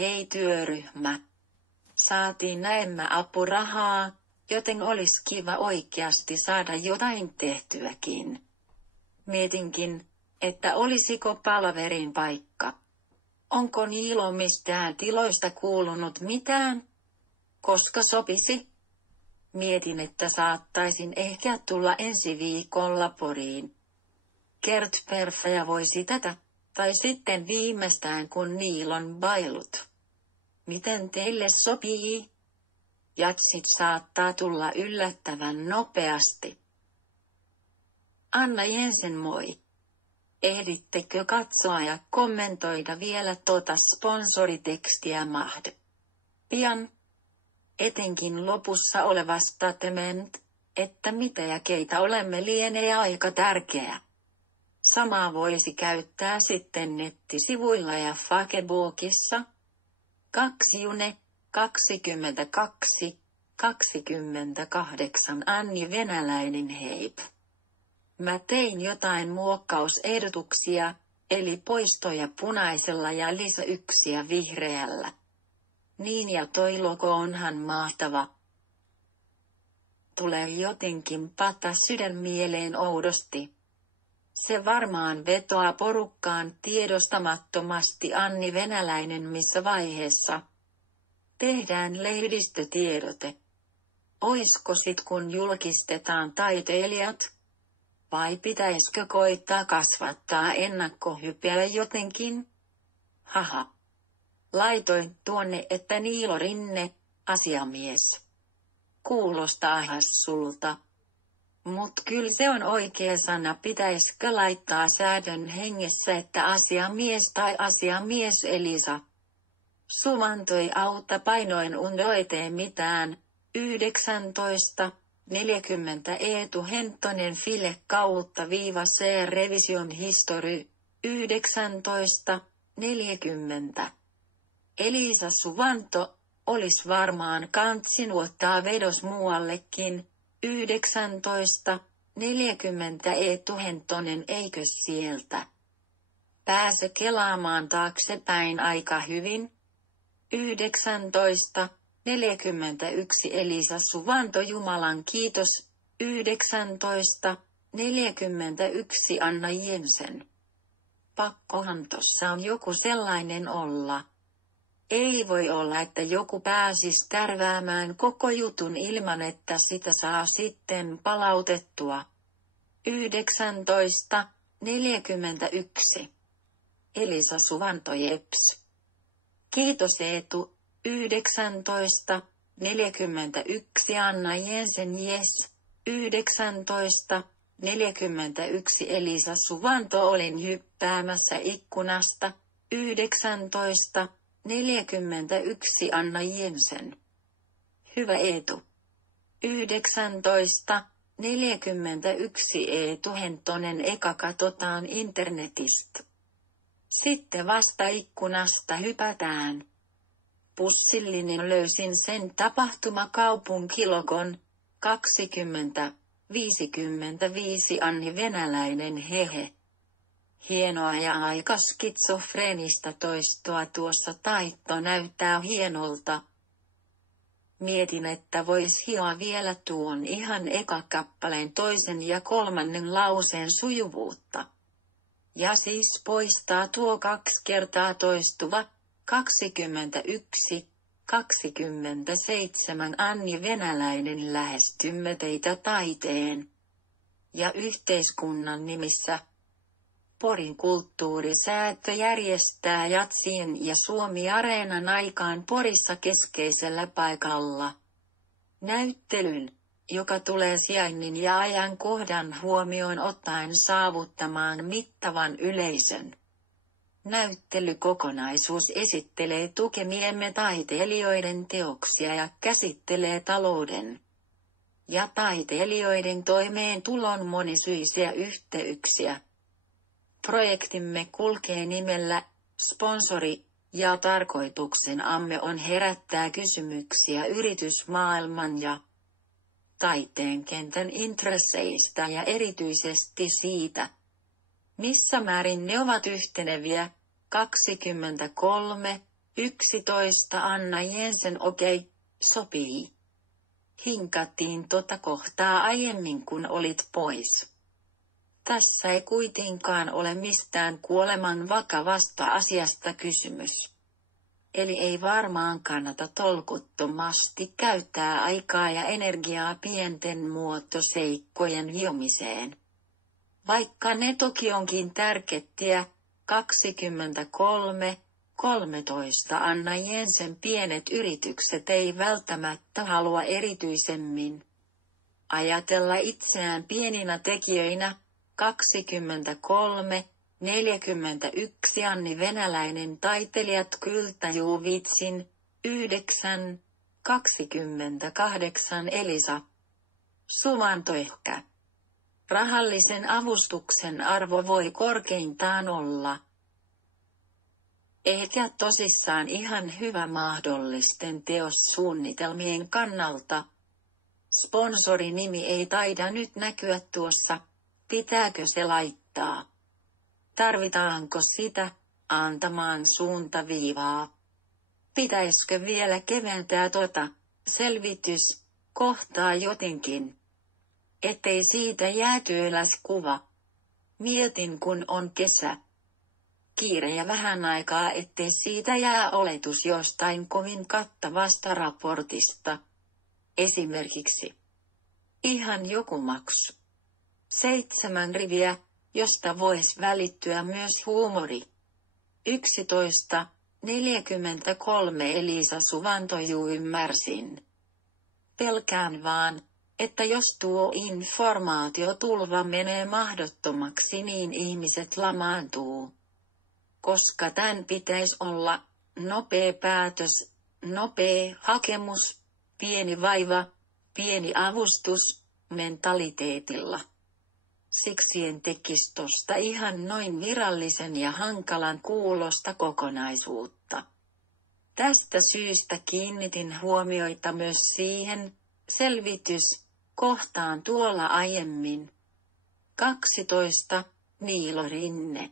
Hei työryhmä. Saatiin näemmä apurahaa, joten olisi kiva oikeasti saada jotain tehtyäkin. Mietinkin, että olisiko palaverin paikka. Onko Niilo mistään tiloista kuulunut mitään? Koska sopisi? Mietin, että saattaisin ehkä tulla ensi viikolla Poriin. Gert Perfeja voisi tätä, tai sitten viimeistään kun Niilon bailut. Miten teille sopii? Jatsit saattaa tulla yllättävän nopeasti. Anna Jensen moi. Ehdittekö katsoa ja kommentoida vielä sponsoritekstiä mahd? Pian. Etenkin lopussa oleva statement, että mitä ja keitä olemme lienee aika tärkeä. Samaa voisi käyttää sitten nettisivuilla ja Facebookissa. 2 June 28 Anni Venäläinen heip. Mä tein jotain muokkausehdotuksia, eli poistoja punaisella ja lisäyksiä vihreällä. Niin ja toi logo onhan mahtava. Tulee jotenkin pata sydän mieleen oudosti. Se varmaan vetoaa porukkaan tiedostamattomasti Anni Venäläinen missä vaiheessa. Tehdään lehdistötiedote. Oisko sit kun julkistetaan taiteilijat? Vai pitäisikö koittaa kasvattaa ennakkohypeä jotenkin? Haha. Laitoin tuonne, että Niilo Rinne, asiamies. Kuulostaa hassulta. Mut kyllä se on oikea sana, pitäisikö laittaa säädön hengessä, että asiamies tai asiamies Elisa. Suvantoi autta painoin undoitee mitään, 1940 Eetu Henttonen File kautta viiva C Revision History, 1940. Elisa Suvanto, olis varmaan kantsin ottaa vedos muuallekin, 1940 Eetu Henttonen eikö sieltä? Pääse kelaamaan taaksepäin aika hyvin. 1941 Elisa Suvanto Jumalan kiitos, 1941 Anna Jensen. Pakkohan tossa on joku sellainen olla. Ei voi olla, että joku pääsis tärväämään koko jutun ilman, että sitä saa sitten palautettua. 1941 Elisa Suvanto jeps. Kiitos Eetu, 1941 Anna Jensen jes, 1941 Elisa Suvanto olin hyppäämässä ikkunasta, 1941 Anna Jensen. Hyvä Eetu. 1941 Eetu Henttonen eka katsotaan internetistä. Sitten vasta ikkunasta hypätään. Pussillinen löysin sen tapahtumakaupunkilogon, 2055 Anni Venäläinen hehe. Hienoa ja aika skitsofreenista toistoa tuossa taitto näyttää hienolta. Mietin, että vois hioa vielä tuon ihan eka kappaleen toisen ja kolmannen lauseen sujuvuutta. Ja siis poistaa tuo 2 kertaa toistuva, 27 Anni Venäläinen lähestymme teitä taiteen ja yhteiskunnan nimissä. Porin kulttuurisäätiö järjestää Jatsien ja Suomi-areenan aikaan Porissa keskeisellä paikalla näyttelyn, joka tulee sijainnin ja ajankohdan huomioon ottaen saavuttamaan mittavan yleisön. Näyttelykokonaisuus esittelee tukemiemme taiteilijoiden teoksia ja käsittelee talouden ja taiteilijoiden toimeentulon monisyisiä yhteyksiä. Projektimme kulkee nimellä Sponsori, ja tarkoituksenamme on herättää kysymyksiä yritysmaailman ja taiteen kentän intresseistä ja erityisesti siitä, missä määrin ne ovat yhteneviä. 23, 11 Anna Jensen okei, sopii. Hinkattiin tota kohtaa aiemmin kun olit pois. Tässä ei kuitenkaan ole mistään kuoleman vakavasta asiasta kysymys. Eli ei varmaan kannata tolkuttomasti käyttää aikaa ja energiaa pienten muotoseikkojen hiomiseen. Vaikka ne toki onkin tärkeitä, 13 Anna Jensen pienet yritykset ei välttämättä halua erityisemmin ajatella itseään pieninä tekijöinä. 41 Anni venäläinen taiteilijat Kyltäjuu vitsin, 28 Elisa. Suvanto ehkä. Rahallisen avustuksen arvo voi korkeintaan olla. Ehkä tosissaan ihan hyvä mahdollisten teossuunnitelmien kannalta. Sponsorinimi ei taida nyt näkyä tuossa. Pitääkö se laittaa? Tarvitaanko sitä antamaan suuntaviivaa? Pitäisikö vielä keventää selvityskohtaa jotenkin? Ettei siitä jää työläskuva. Mietin kun on kesä. Kiire ja vähän aikaa ettei siitä jää oletus jostain kovin kattavasta raportista. Esimerkiksi. Ihan joku maksu. 7 riviä, josta vois välittyä myös huumori. 11:43 Elisa Suvantojuu ymmärsin. Pelkään vaan, että jos tuo informaatiotulva menee mahdottomaksi niin ihmiset lamaantuu. Koska tän pitäisi olla nopea päätös, nopea hakemus, pieni vaiva, pieni avustus, mentaliteetilla. Siksi en tekisi tosta ihan noin virallisen ja hankalan kuulosta kokonaisuutta. Tästä syystä kiinnitin huomioita myös siihen, selvityskohtaan tuolla aiemmin. 12 Niilo Rinne.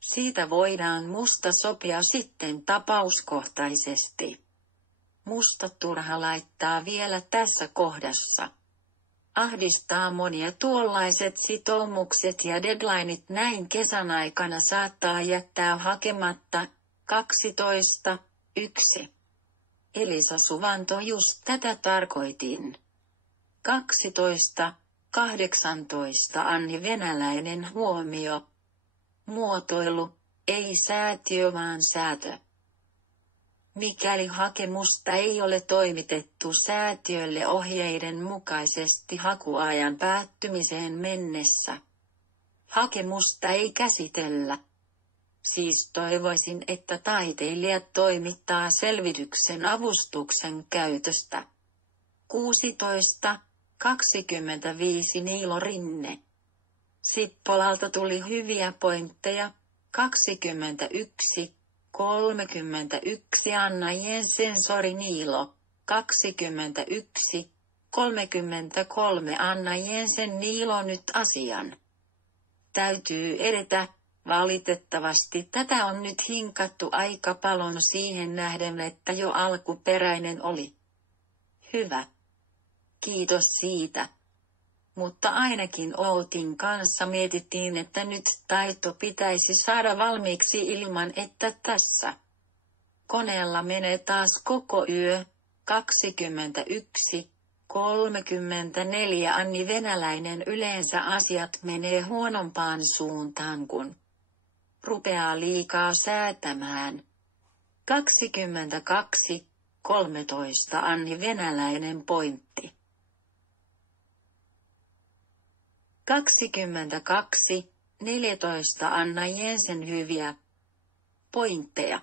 Siitä voidaan musta sopia sitten tapauskohtaisesti. Musta turha laittaa vielä tässä kohdassa. Ahdistaa monia tuollaiset sitoumukset ja deadlineit näin kesän aikana saattaa jättää hakematta. 12:1 Elisa Suvanto just tätä tarkoitin. 12:18 Anni venäläinen huomio. Muotoilu, ei säätiö vaan säätö. Mikäli hakemusta ei ole toimitettu säätiölle ohjeiden mukaisesti hakuajan päättymiseen mennessä, hakemusta ei käsitellä. Siis toivoisin, että taiteilijat toimittaa selvityksen avustuksen käytöstä. 16:25 Niilo Rinne. Sippolalta tuli hyviä pointteja. 21:31 Anna Jensen sori Niilo. 21:33 Anna Jensen Niilo nyt asian. Täytyy edetä. Valitettavasti tätä on nyt hinkattu aika paljon siihen nähden, että jo alkuperäinen oli hyvä. Kiitos siitä. Mutta ainakin Outin kanssa mietittiin, että nyt taito pitäisi saada valmiiksi ilman, että tässä koneella menee taas koko yö. 21:34 Anni venäläinen yleensä asiat menee huonompaan suuntaan kun rupeaa liikaa säätämään. 22:13 Anni venäläinen pointti. 22:14 Anna Jensen hyviä pointteja.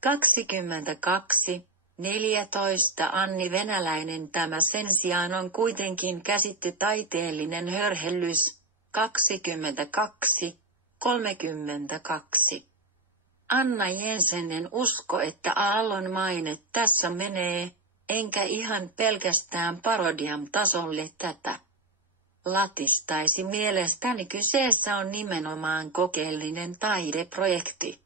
22:14 Anni venäläinen tämä sen sijaan on kuitenkin käsitte taiteellinen hörhellys. 22:32 Anna Jensen en usko että Aallon maine tässä menee, enkä ihan pelkästään parodian tasolle tätä latistaisi mielestäni kyseessä on nimenomaan kokeellinen taideprojekti.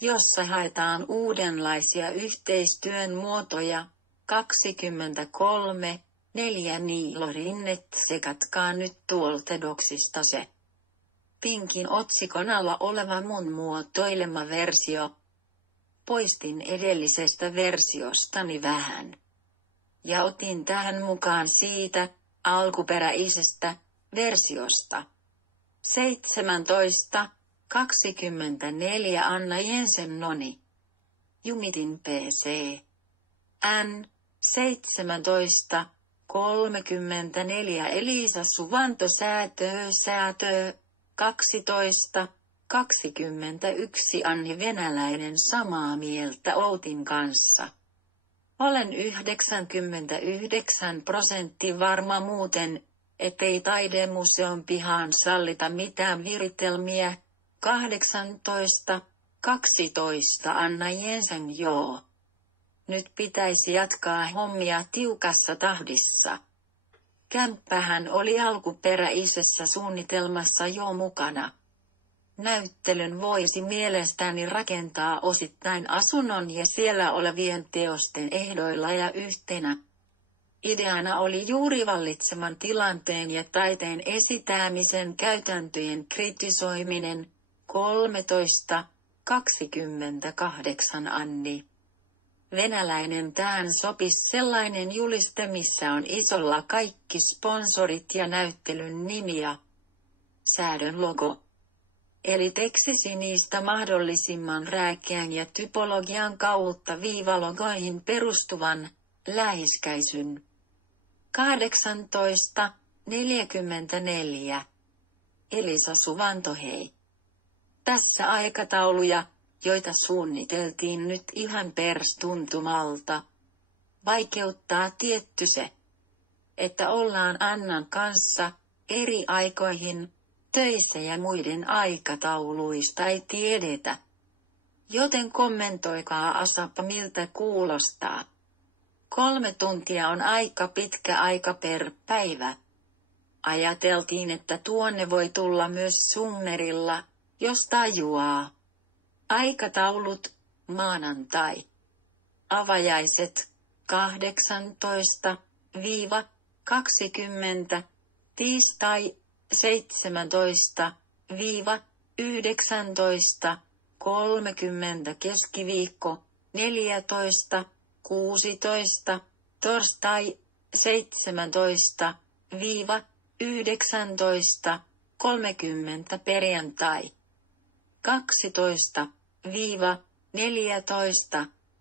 jossa haetaan uudenlaisia yhteistyön muotoja. 23, 4 Niilo Rinnet sekatkaa nyt tuoltedoksista se. Pinkin otsikon alla oleva mun muotoilema versio. Poistin edellisestä versiostani vähän. Ja otin tähän mukaan siitä, alkuperäisestä, versiosta. 17.24 Anna Jensen Noni. Jumitin PC. N. 17.34 Elisa Suvanto säätö. 12.21 Anni Venäläinen samaa mieltä Outin kanssa. Olen 99% varma muuten, ettei taidemuseon pihaan sallita mitään viritelmiä. 18.12 Anna Jensen joo. Nyt pitäisi jatkaa hommia tiukassa tahdissa. Kämppähän oli alkuperäisessä suunnitelmassa jo mukana. Näyttelyn voisi mielestäni rakentaa osittain asunnon ja siellä olevien teosten ehdoilla ja yhtenä. Ideana oli juuri vallitseman tilanteen ja taiteen esittämisen käytäntöjen kritisoiminen. 13.28 Anni. Venäläinen tähän sopisi sellainen juliste, missä on isolla kaikki sponsorit ja näyttelyn nimi ja säädön logo. Eli tekstisi niistä mahdollisimman rääkeän ja typologian kautta viivalogoihin perustuvan, läheiskäisyn. 18.44 Elisa Suvanto hei. Tässä aikatauluja, joita suunniteltiin nyt ihan perstuntumalta. Vaikeuttaa tietty se, että ollaan Annan kanssa eri aikoihin töissä ja muiden aikatauluista ei tiedetä. Joten kommentoikaa Asappa miltä kuulostaa. 3 tuntia on aika pitkä aika per päivä. Ajateltiin, että tuonne voi tulla myös Summerilla, jos tajuaa. Aikataulut, maanantai. Avajaiset, 18-20, tiistai, 17-19:30 keskiviikko, 14-16, torstai, 17-19:30 perjantai. 12-14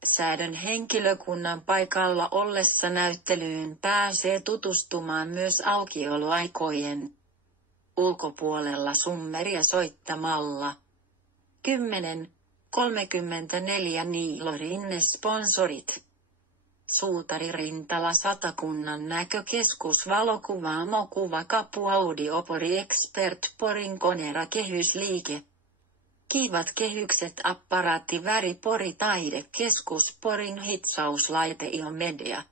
säädön henkilökunnan paikalla ollessa näyttelyyn pääsee tutustumaan myös aukioloaikojen ulkopuolella summeria soittamalla. 10.34 Niilo Rinne sponsorit. Suutari Rintala Satakunnan näkökeskus Valokuvaamo Kuva Kapu Audio Pori Expert Porin Konera Kehysliike. Kiivat kehykset apparaatti Väri Pori Taidekeskus Porin hitsauslaite Io Media.